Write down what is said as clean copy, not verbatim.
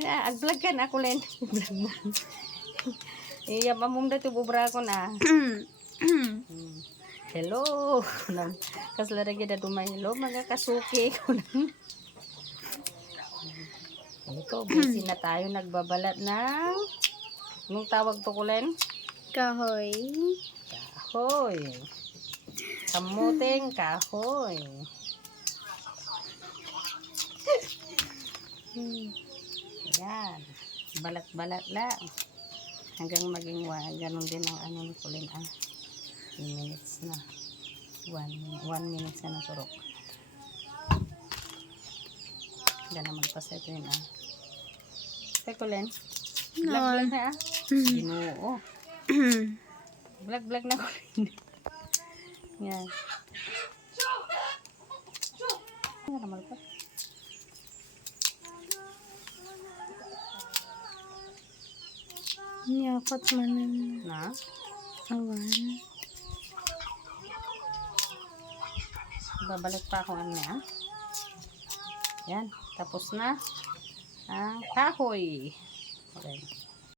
Ag-vlog ka na ako len. Vlog mo. Iya mamum dito bubra ko na. Hello. Kasla ra gyud dumay. Hello mga kasuki ko na. Ito, busy na tayo nagbabalat ng anong tawag to kulen? Kahoy. Kahoy. Kamuting kahoy. Yan. Balat-balat lang. Hanggang maging ganun din ang ano ni kulen 3 minutes na. 1 minutes na surok. Gana magpasa ito yun Kaya kulen. Vlog na Ginoo. Vlog na kulen. Yan. Ano naman pa? Niyakot manan. Na? Awan. Babalik pa ako ano Yan. Tapos na ang kahoy. Okay.